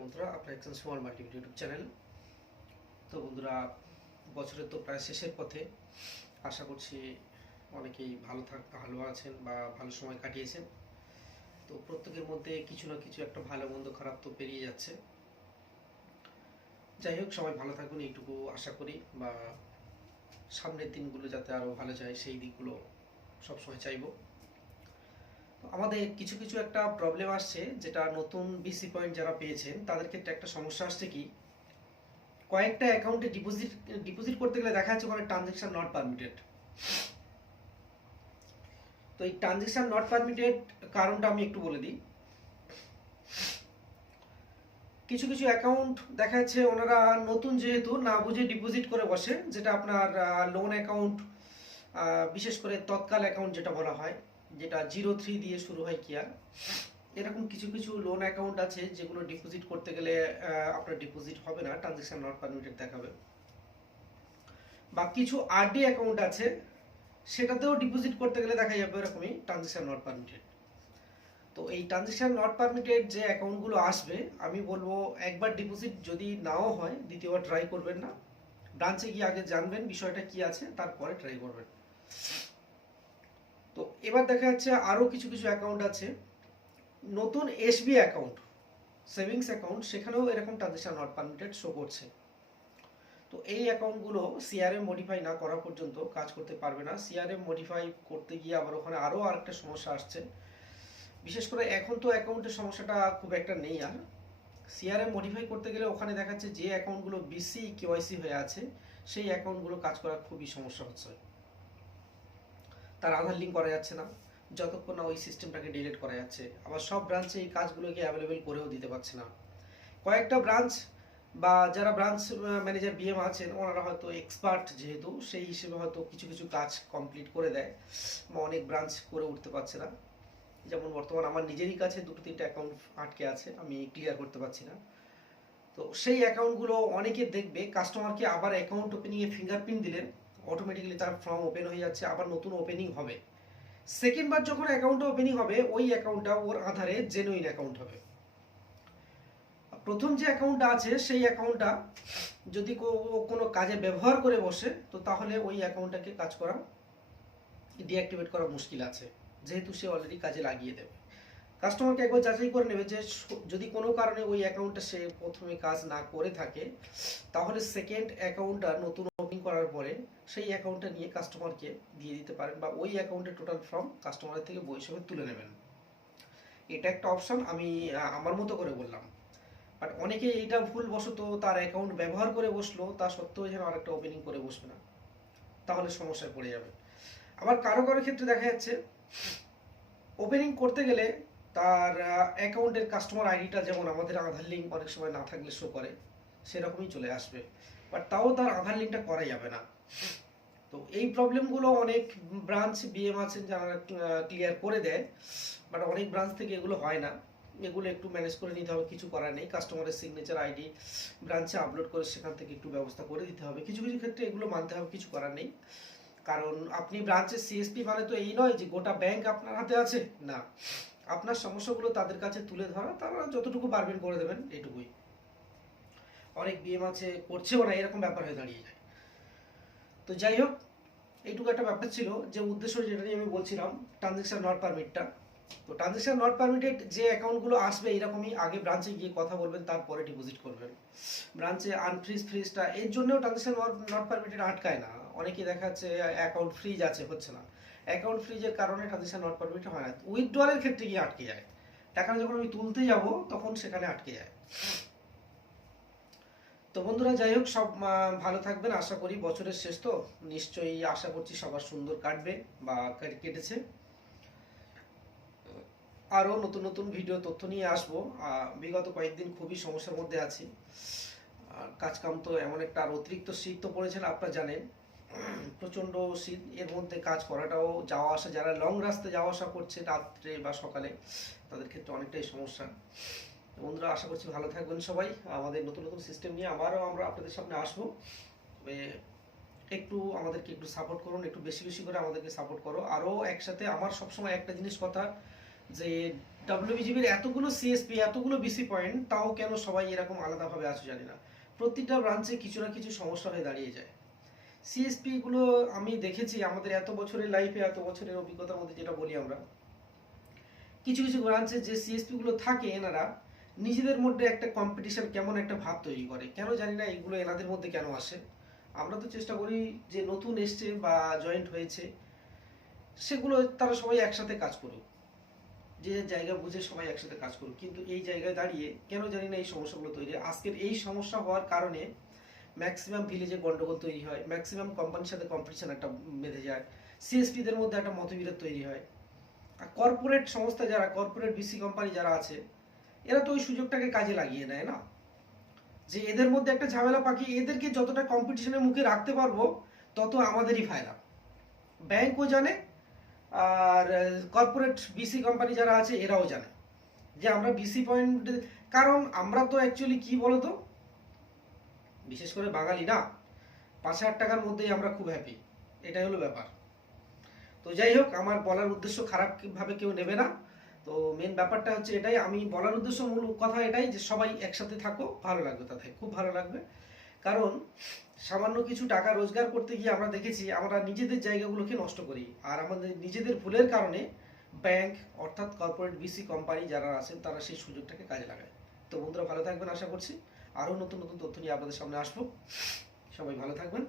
বন্ধুরা, আপনার একজন স্মল মাল্টি ইউটিউব চ্যানেল। তো বন্ধুরা, বছরের তো প্রায় শেষের পথে। আশা করছি অনেকেই ভালো আছেন বা ভালো সময় কাটিয়েছেন। তো প্রত্যেকের মধ্যে কিছু না কিছু একটা ভালো মন্দ খারাপ তো পেরিয়ে যাচ্ছে। যাই হোক, সবাই ভালো থাকবেন এইটুকু আশা করি, বা সামনের দিনগুলো যাতে আরও ভালো যায় সেই দিকগুলো সবসময় চাইব। আমাদের কিছু কিছু একটা প্রবলেম আসছে, যেটা নতুন বিসি পয়েন্ট যারা পেয়েছেন তাদের ক্ষেত্রে একটা সমস্যা আসছে কি, কয়েকটা অ্যাকাউন্টে ডিপোজিট করতে গেলে দেখা যাচ্ছে ওখানে ট্রানজেকশন নট পারমিটেড। তো এই ট্রানজেকশন নট পারমিটেড কারণটা আমি একটু বলে দিই। কিছু কিছু অ্যাকাউন্ট দেখা যাচ্ছে ওনারা নতুন যেহেতু না বুঝে ডিপোজিট করে বসে, যেটা আপনার লোন অ্যাকাউন্ট, বিশেষ করে তৎকাল অ্যাকাউন্ট যেটা বলা হয়, যেটা 03 দিয়ে শুরু হয় কি আর এরকম কিছু কিছু লোন অ্যাকাউন্ট আছে যেগুলো ডিপোজিট করতে গেলে আপনার ডিপোজিট হবে না, ট্রানজেকশন নট পারমিটেড দেখাবে। বা কিছু আরডি অ্যাকাউন্ট আছে সেটাতেও ডিপোজিট করতে গেলে দেখা যাবে এরকমই ট্রানজেকশন নট পারমিটেড। তো এই ট্রানজেকশন নট পারমিটেড যে অ্যাকাউন্টগুলো আসবে, আমি বলবো একবার ডিপোজিট যদি নাও হয় দ্বিতীয়বার ট্রাই করবেন না। ব্রাঞ্চে গিয়ে আগে জানবেন বিষয়টা কি আছে, তারপরে ট্রাই করবেন। তো এবার দেখা যাচ্ছে আরও কিছু কিছু অ্যাকাউন্ট আছে, নতুন এসবি অ্যাকাউন্ট, সেভিংস অ্যাকাউন্ট, সেখানেও এরকম ট্রানজেকশন নট পারমিটেড শো করছে। তো এই অ্যাকাউন্টগুলো সিআরএম মডিফাই না করা পর্যন্ত কাজ করতে পারবে না। সিআরএম মডিফাই করতে গিয়ে আবার ওখানে আরও আরেকটা সমস্যা আসছে। বিশেষ করে এখন তো অ্যাকাউন্টের সমস্যাটা খুব একটা নেই আর। সিআরএম মডিফাই করতে গেলে ওখানে দেখাচ্ছে যে অ্যাকাউন্টগুলো বিসি কেওয়াইসি হয়ে আছে সেই অ্যাকাউন্টগুলো কাজ করা খুবই সমস্যা হচ্ছে। তার আধার লিঙ্ক করা যাচ্ছে না যতক্ষণ না ওই সিস্টেমটাকে ডিলিট করা যাচ্ছে। আবার সব ব্রাঞ্চে এই কাজগুলোকে অ্যাভেলেবেল করেও দিতে পারছে না। কয়েকটা ব্রাঞ্চ বা যারা ব্রাঞ্চ ম্যানেজার বিএম আছেন ওনারা হয়তো এক্সপার্ট, যেহেতু সেই হিসেবে হয়তো কিছু কিছু কাজ কমপ্লিট করে দেয়, বা অনেক ব্রাঞ্চ করে উঠতে পারছে না। যেমন বর্তমান আমার নিজেরই কাছে 2-3টা অ্যাকাউন্ট আটকে আছে, আমি ক্লিয়ার করতে পারছি না। তো সেই অ্যাকাউন্টগুলো অনেকে দেখবে কাস্টমারকে আবার অ্যাকাউন্ট ওপেনিংয়ে ফিঙ্গারপ্রিন্ট দিলেন, অটোমেটিক্যালি তার ফর্ম ওপেন হয়ে যাচ্ছে, আবার নতুন ওপেনিং হবে। সেকেন্ড বার যখন অ্যাকাউন্টটা ওপেনিং হবে ওই অ্যাকাউন্টটা ওর আধারে জেনুইন অ্যাকাউন্ট হবে। প্রথম যে অ্যাকাউন্টটা আছে সেই অ্যাকাউন্টটা যদি কোনো কাজে ব্যবহার করে বসে, তো তাহলে ওই অ্যাকাউন্টটাকে কাজ করা ডিঅ্যাক্টিভেট করা মুশকিল আছে, যেহেতু সে অলরেডি কাজে লাগিয়ে দেবে। কাস্টমারকে একবার যাচাই করে নেবে যে যদি কোনো কারণে ওই অ্যাকাউন্টটা সে প্রথমে কাজ না করে থাকে, তাহলে সেকেন্ড অ্যাকাউন্টটা নতুন ওপেন করার পরে সেই অ্যাকাউন্টটা নিয়ে কাস্টমারকে দিয়ে দিতে পারেন, বা ওই অ্যাকাউন্টের টোটাল ফর্ম কাস্টমারের থেকে বই হিসেবে তুলে নেবেন। এটা একটা অপশন, আমি আমার মতো করে বললাম। বাট অনেকে এইটা ভুলবশত তার অ্যাকাউন্ট ব্যবহার করে বসলো, তা সত্ত্বেও যেন আরেকটা ওপেনিং করে বসবে না, তাহলে সমস্যায় পড়ে যাবে। আবার কারো কারো ক্ষেত্রে দেখা যাচ্ছে ওপেনিং করতে গেলে তার অ্যাকাউন্টের কাস্টমার আইডিটা, যেমন আমাদের আধার লিঙ্ক অনেক সময় না থাকলে শো করে, সেরকমই চলে আসবে, বাট তাও তার আধার লিঙ্কটা করা যাবে না। তো এই প্রবলেমগুলো অনেক ব্রাঞ্চ বিএম আছেন যারা ক্লিয়ার করে দেয়, বাট অনেক ব্রাঞ্চ থেকে এগুলো হয় না। এগুলো একটু ম্যানেজ করে নিতে হবে, কিছু করার নেই। কাস্টমারের সিগনেচার আইডি ব্রাঞ্চে আপলোড করে সেখান থেকে একটু ব্যবস্থা করে দিতে হবে। কিছু কিছু ক্ষেত্রে এগুলো মানতে হবে, কিছু করার নেই। কারণ আপনি ব্রাঞ্চের সিএসপি মানে তো এই নয় যে গোটা ব্যাংক আপনার হাতে আছে, না। আপনার সমস্যাগুলো তাদের কাছে তুলে ধরা, তারা যতটুকু পারবেন করে দেবেন, এটুকুই। অনেক বিএম আছে করছেও না, এরকম ব্যাপার হয়ে দাঁড়িয়ে যায়। তো যাই হোক, এইটুকু একটা ব্যাপার ছিল, যে উদ্দেশ্য যেটা নিয়ে আমি বলছিলাম, ট্রানজেকশন নট পারমিটটা। তো ট্রানজেকশন নট পারমিটেড যে অ্যাকাউন্টগুলো আসবে এরকমই আগে ব্রাঞ্চে গিয়ে কথা বলবেন, তারপরে ডিপোজিট করবেন। ব্রাঞ্চে ফ্রিজটা এর জন্যও ট্রানজেকশন নট পারমিটেড আটকায় না। অনেকেই দেখা যাচ্ছে অ্যাকাউন্ট ফ্রিজ আছে, হচ্ছে না। অ্যাকাউন্ট ফ্রিজের কারণে ট্রানজেকশন নট পারমিটেড হয় না, উইথড্রয়ালের ক্ষেত্রে গিয়ে আটকে যায়। টাকা যখন আমি তুলতে যাব তখন সেখানে আটকে যায়। তো বন্ধুরা, যাই হোক, সব ভালো থাকবেন আশা করি। বছরের শেষ তো, নিশ্চয়ই আশা করছি সবার সুন্দর কাটবে বা কেটেছে। আরও নতুন নতুন ভিডিও তথ্য নিয়ে আসবো। বিগত কয়েকদিন খুবই সমস্যার মধ্যে আছি। কাজকাম তো এমন একটা, আর অতিরিক্ত শীত তো পড়েছেন আপনারা জানেন, প্রচণ্ড শীত। এর মধ্যে কাজ করাটাও, যাওয়া আসা, যারা লং রাস্তায় যাওয়া আসা করছে রাত্রে বা সকালে, তাদের ক্ষেত্রে অনেকটাই সমস্যা। বন্ধুরা, আশা করছি ভালো থাকবেন সবাই। আমাদের নতুন নতুন সিস্টেম নিয়ে আমরা আপনাদের সামনে আসবো। তবে একটু আমাদেরকে একটু সাপোর্ট করুন, একটু বেশি বেশি করে আমাদেরকে সাপোর্ট করো। আরও একসাথে আমার সবসময় একটা জিনিস কথা, যে ডব্লিউবিজিবির এতগুলো সিএসপি, এতগুলো বিসি পয়েন্ট, তাও কেন সবাই এরকম আলাদাভাবে আছে জানি না। প্রতিটা ব্রাঞ্চে কিছু না কিছু সমস্যা হয়ে দাঁড়িয়ে যায়। সিএসপি গুলো আমি দেখেছি আমাদের এত বছরের লাইফে, এত বছরের অভিজ্ঞতার মধ্যে, যেটা বলি আমরা, কিছু কিছু ব্রাঞ্চে যে সিএসপি গুলো থাকে এনারা নিজেদের মধ্যে একটা কম্পিটিশন কেমন একটা ভাব তৈরি করে, কেন জানি না এগুলো এনাদের মধ্যে কেন আসে। আমরা তো চেষ্টা করি যে নতুন এসছে বা জয়েন্ট হয়েছে সেগুলো তারা সবাই একসাথে কাজ করুক, যে জায়গা বুঝে সবাই একসাথে কাজ করুক, কিন্তু এই জায়গায় দাঁড়িয়ে কেন জানি না এই সমস্যাগুলো তৈরি। আজকের এই সমস্যা হওয়ার কারণে ম্যাক্সিমাম ভিলেজে গন্ডগোল তৈরি হয়, ম্যাক্সিমাম কোম্পানির সাথে কম্পিটিশন একটা বেঁধে যায়, সিএসপিদের মধ্যে একটা মতবিরোধ তৈরি হয়। আর কর্পোরেট সংস্থা যারা, কর্পোরেট বিসি কোম্পানি যারা আছে, এরা তো ওই সুযোগটাকে কাজে লাগিয়ে নেয় না, যে এদের মধ্যে একটা ঝামেলা পাকিয়ে এদেরকে যতটা কম্পিটিশনের মুখে রাখতে পারবো তত আমাদেরই ফায়দা। ব্যাংকও জানে, আর কর্পোরেট বিসি কোম্পানি যারা আছে এরাও জানে যে আমরা বিসি পয়েন্ট, কারণ আমরা তো অ্যাকচুয়ালি কি বলতো, বিশেষ করে বাঙালি না, 5,000 টাকার মধ্যেই আমরা খুব হ্যাপি, এটাই হলো ব্যাপার। তো যাই হোক, আমার বলার উদ্দেশ্য খারাপ ভাবে কেউ নেবে না। তো মেন ব্যাপারটা হচ্ছে এটাই, আমি বলার উদ্দেশ্য, মূল কথা এটাই যে সবাই একসাথে থাকো, ভালো লাগবে, তাতে খুব ভালো লাগবে। কারণ সামান্য কিছু টাকা রোজগার করতে গিয়ে আমরা দেখেছি আমরা নিজেদের জায়গাগুলোকে নষ্ট করি, আর আমাদের নিজেদের ভুলের কারণে ব্যাংক অর্থাৎ কর্পোরেট বিসি কোম্পানি যারা আছেন তারা সেই সুযোগটাকে কাজে লাগায়। তো বন্ধুরা ভালো থাকবেন, আশা করছি আরও নতুন নতুন তথ্য নিয়ে আপনাদের সামনে আসবো। সবাই ভালো থাকবেন।